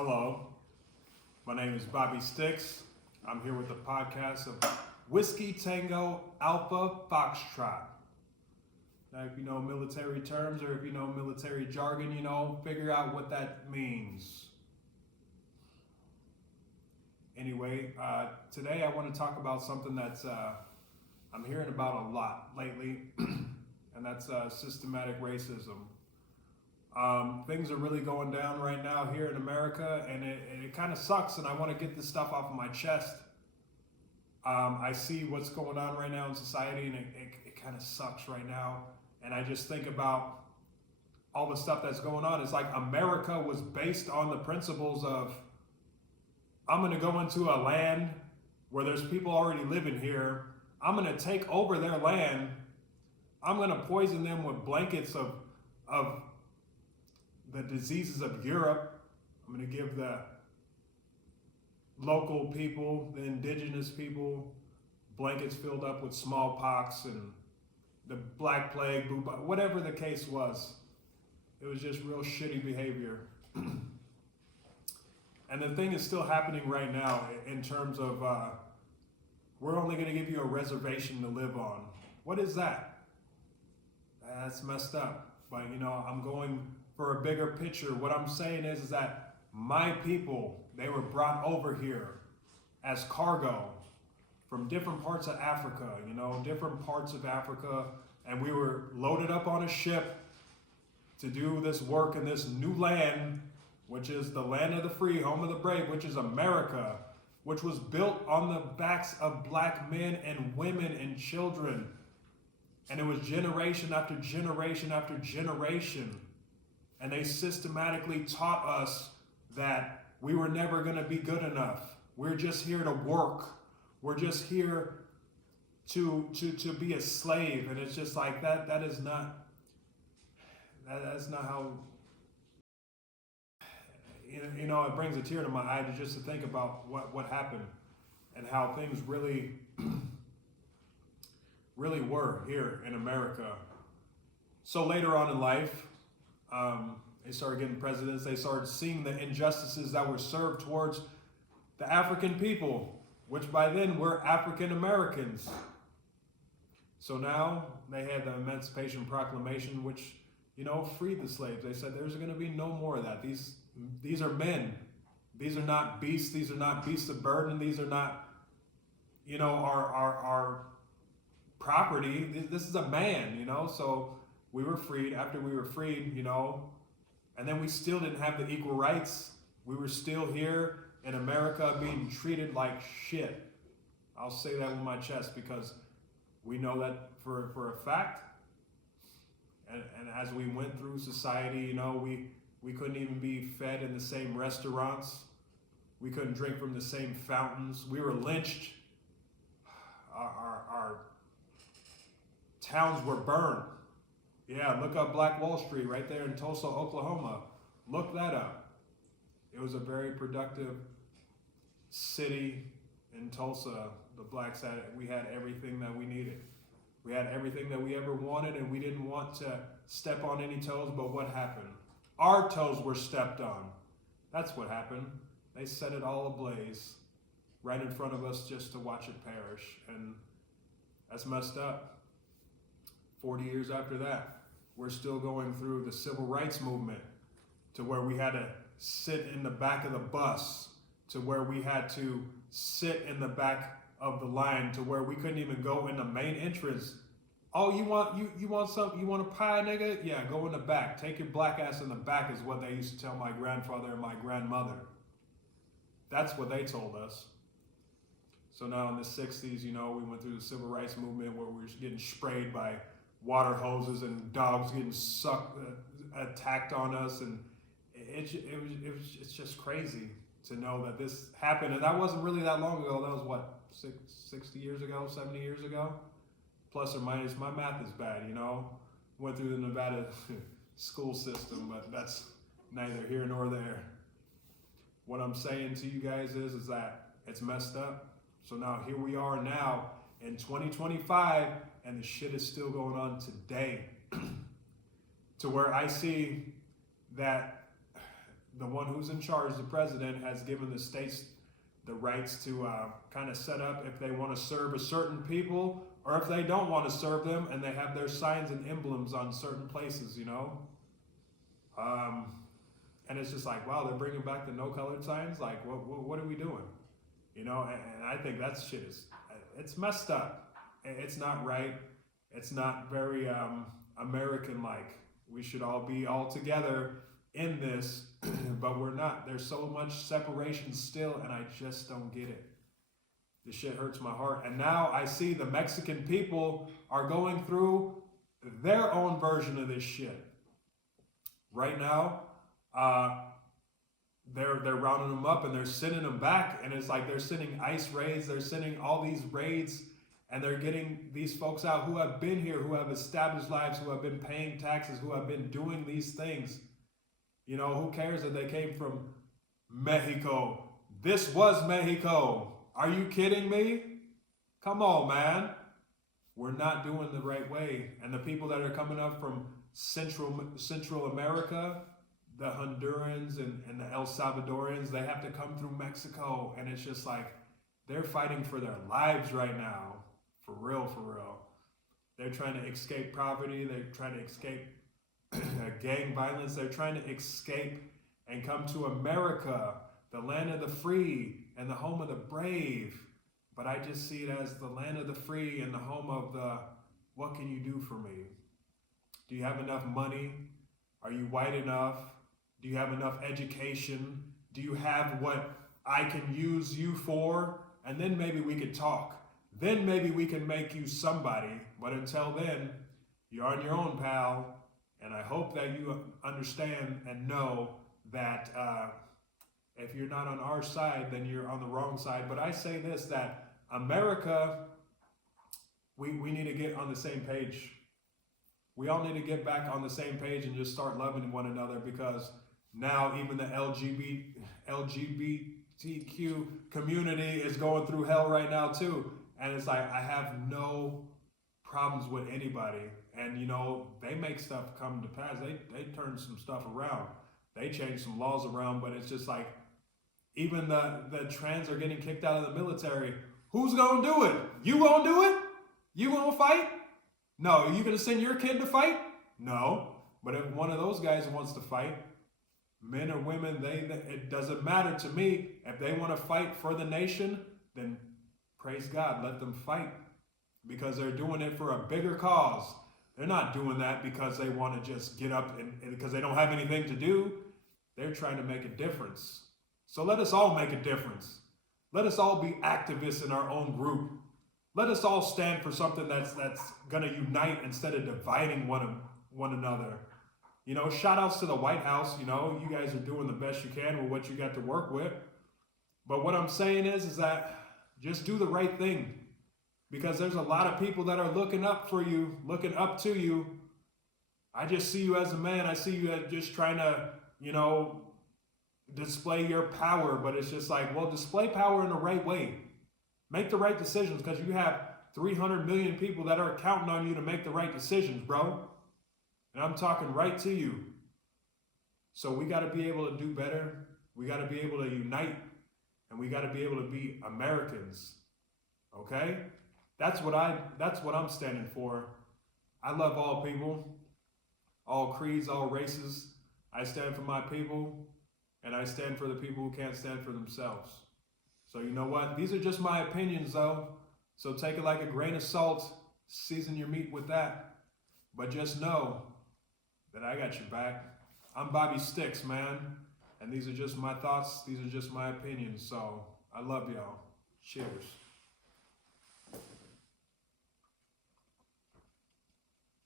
Hello, my name is Bobby Stikx. I'm here with the podcast of Whiskey Tango Alpha Foxtrot. Now, if you know military terms or if you know military jargon, figure out what that means. Anyway, today I want to talk about something that's I'm hearing about a lot lately, and that's systematic racism. Things are really going down right now here in America, and it kind of sucks, and I want to get this stuff off of my chest. I see what's going on right now in society, and it kind of sucks right now. And I just think about all the stuff that's going on. It's like America was based on the principles of, I'm going to go into a land where there's people already living here. I'm going to take over their land. I'm going to poison them with blankets of the diseases of Europe. I'm going to give the local people, the indigenous people, blankets filled up with smallpox and the Black Plague, whatever the case was. It was just real shitty behavior. And the thing is still happening right now in terms of we're only going to give you a reservation to live on. What is that? That's messed up. But I'm going for a bigger picture. What I'm saying is that my people, they were brought over here as cargo from different parts of Africa, and we were loaded up on a ship to do this work in this new land, which is the land of the free, home of the brave, which is America, which was built on the backs of black men and women and children. And it was generation after generation after generation. And they systematically taught us that we were never going to be good enough. We're just here to work. We're just here to be a slave. And it's just like that's not how, it brings a tear to my eye just to think about what happened and how things really were here in America. So later on in life, they started getting presidents. They started seeing the injustices that were served towards the African people, which by then were African Americans. So now they had the Emancipation Proclamation, which, freed the slaves. They said there's going to be no more of that. These are men. These are not beasts. These are not beasts of burden. These are not, our property. This is a man, So we were freed. After we were freed, and then we still didn't have the equal rights. We were still here in America being treated like shit. I'll say that with my chest because we know that for a fact. And as we went through society, we couldn't even be fed in the same restaurants. We couldn't drink from the same fountains. We were lynched. Our towns were burned. Yeah, look up Black Wall Street right there in Tulsa, Oklahoma. Look that up. It was a very productive city in Tulsa. The blacks we had everything that we needed. We had everything that we ever wanted, and we didn't want to step on any toes, but what happened? Our toes were stepped on. That's what happened. They set it all ablaze right in front of us just to watch it perish, and that's messed up. 40 years after that, we're still going through the civil rights movement to where we had to sit in the back of the bus, to where we had to sit in the back of the line, to where we couldn't even go in the main entrance. Oh, you want something? You want a pie, nigga? Yeah, go in the back. Take your black ass in the back is what they used to tell my grandfather and my grandmother. That's what they told us. So now in the 60s, we went through the civil rights movement where we were getting sprayed by water hoses and dogs getting attacked on us, and it's just crazy to know that this happened. And that wasn't really that long ago. That was what, 60 years ago, 70 years ago, plus or minus. My math is bad, Went through the Nevada school system, but that's neither here nor there. What I'm saying to you guys is that it's messed up. So now here we are now in 2025, and the shit is still going on today. To where I see that the one who's in charge, the president, has given the states the rights to kind of set up if they want to serve a certain people or if they don't want to serve them, and they have their signs and emblems on certain places, you know. And it's just like, wow, they're bringing back the no colored signs. Like, what are we doing? You know, and I think that shit it's messed up. It's not right. It's not very American-like. We should all be all together in this, but we're not. There's so much separation still, and I just don't get it. This shit hurts my heart. And now I see the Mexican people are going through their own version of this shit. Right now, they're rounding them up and they're sending them back, and it's like they're sending ICE raids, they're sending all these raids, and they're getting these folks out who have been here, who have established lives, who have been paying taxes, who have been doing these things. You know, who cares that they came from Mexico? This was Mexico. Are you kidding me? Come on, man. We're not doing the right way. And the people that are coming up from Central America, the Hondurans and the El Salvadorians, they have to come through Mexico. And it's just like, they're fighting for their lives right now. For real, for real. They're trying to escape poverty. They're trying to escape gang violence. They're trying to escape and come to America, the land of the free and the home of the brave. But I just see it as the land of the free and the home of the, what can you do for me? Do you have enough money? Are you white enough? Do you have enough education? Do you have what I can use you for? And then maybe we could talk. Then maybe we can make you somebody. But until then, you're on your own, pal. And I hope that you understand and know that if you're not on our side, then you're on the wrong side. But I say this, that America, we need to get on the same page. We all need to get back on the same page and just start loving one another, because now even the LGBTQ community is going through hell right now too. And it's like, I have no problems with anybody. And you know, they make stuff come to pass. They turn some stuff around. They change some laws around, but it's just like, even the trans are getting kicked out of the military. Who's gonna do it? You gonna do it? You gonna fight? No. Are you gonna send your kid to fight? No. But if one of those guys wants to fight, men or women, it doesn't matter to me. If they want to fight for the nation, then praise God, let them fight, because they're doing it for a bigger cause. They're not doing that because they want to just get up and because they don't have anything to do. They're trying to make a difference. So let us all make a difference. Let us all be activists in our own group. Let us all stand for something that's going to unite instead of dividing one another. You know, shout outs to the White House. You know, you guys are doing the best you can with what you got to work with. But what I'm saying is that just do the right thing. Because there's a lot of people that are looking up for you, looking up to you. I just see you as a man. I see you as just trying to, you know, display your power. But it's just like, well, display power in the right way. Make the right decisions, because you have 300 million people that are counting on you to make the right decisions, bro. And I'm talking right to you. So we got to be able to do better. We got to be able to unite. And we got to be able to be Americans. Okay? That's what I'm standing for. I love all people, all creeds, all races. I stand for my people, and I stand for the people who can't stand for themselves. So you know what? These are just my opinions, though. So take it like a grain of salt. Season your meat with that. But just know that I got your back. I'm Bobby Stikx, man. And these are just my thoughts. These are just my opinions. So I love y'all. Cheers.